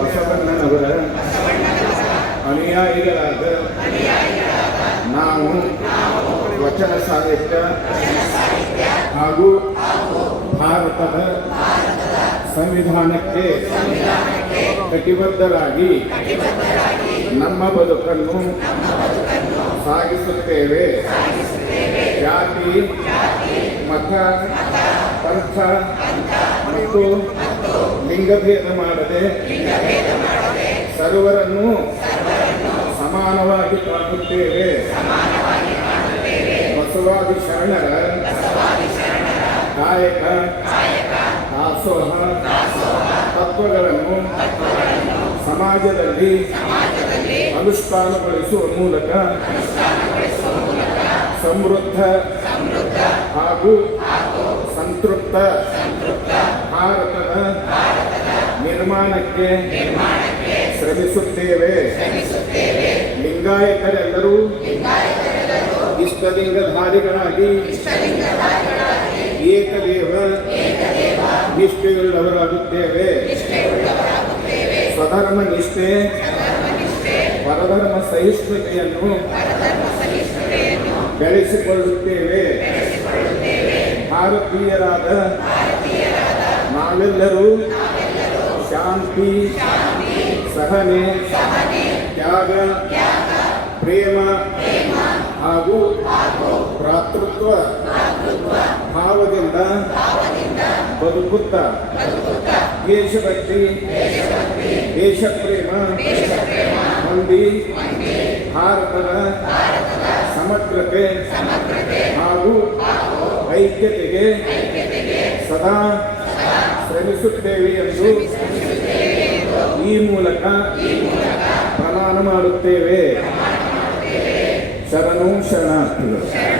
ಬಸವಣ್ಣನವರ ಅನುಯಾಯಿಗಳಾದ ನಾವು ವಚನ ಸಾಹಿತ್ಯ ಹಾಗೂ ಭಾರತದ ಸಂವಿಧಾನಕ್ಕೆ ಕಟಿಬದ್ಧರಾಗಿ ನಮ್ಮ ಬದುಕನ್ನು ಸಾಗಿಸುತ್ತೇವೆ. ಜಾತಿ, ಮತ, ಪಂಥ ಮತ್ತು ಲಿಂಗಭೇದ ಮಾಡದೆ ಸರ್ವರನ್ನು ಸಮಾನವಾಗಿ ಕಾಣುತ್ತೇವೆ. ಬಸವಾದಿ ಶರಣರ ಕಾಯಕ ದಾಸೋಹ ತತ್ವಗಳನ್ನು ಸಮಾಜದಲ್ಲಿ ಅನುಷ್ಠಾನಗೊಳಿಸುವ ಮೂಲಕ ಸಮೃದ್ಧ ಹಾಗೂ ಸಂತೃಪ್ತ ಭಾರತದ ನಿರ್ಮಾಣಕ್ಕೆ ಶ್ರಮಿಸುತ್ತೇವೆ. ಲಿಂಗಾಯತರೆಲ್ಲರೂ ಇಷ್ಟಲಿಂಗಧಾರಿಗಳಾಗಿ ಏಕದೇವ ನಿಷ್ಠೆಯುಳ್ಳವರಾಗುತ್ತೇವೆ. ಸ್ವಧರ್ಮ ನಿಷ್ಠೆ, ಪರಧರ್ಮ ಸಹಿಷ್ಣುತೆಯನ್ನು ಬೆಳೆಸಿಕೊಳ್ಳುತ್ತೇವೆ. ಭಾರತೀಯರಾದ ನಾವೆಲ್ಲರೂ ಶಾಂತಿ, ಸಹನೆ, ತ್ಯಾಗ, ಪ್ರೇಮ ಹಾಗೂ ಭ್ರಾತೃತ್ವ ಭಾವದಿಂದ ಬದುಕುತ್ತಾ ದೇಶಭಕ್ತಿ, ದೇಶಪ್ರೇಮ ಹೊಂದಿ ಭಾರತದ ಸಮಗ್ರತೆ ಹಾಗೂ ಐಕ್ಯತೆಗೆ ಸದಾ ಶ್ರಮಿಸುತ್ತೇವೆ ಎಂದು ಈ ಮೂಲಕ ಪ್ರಮಾಣ ಮಾಡುತ್ತೇವೆ. ಶರಣು ಶರಣಾರ್ಥಿಗಳು.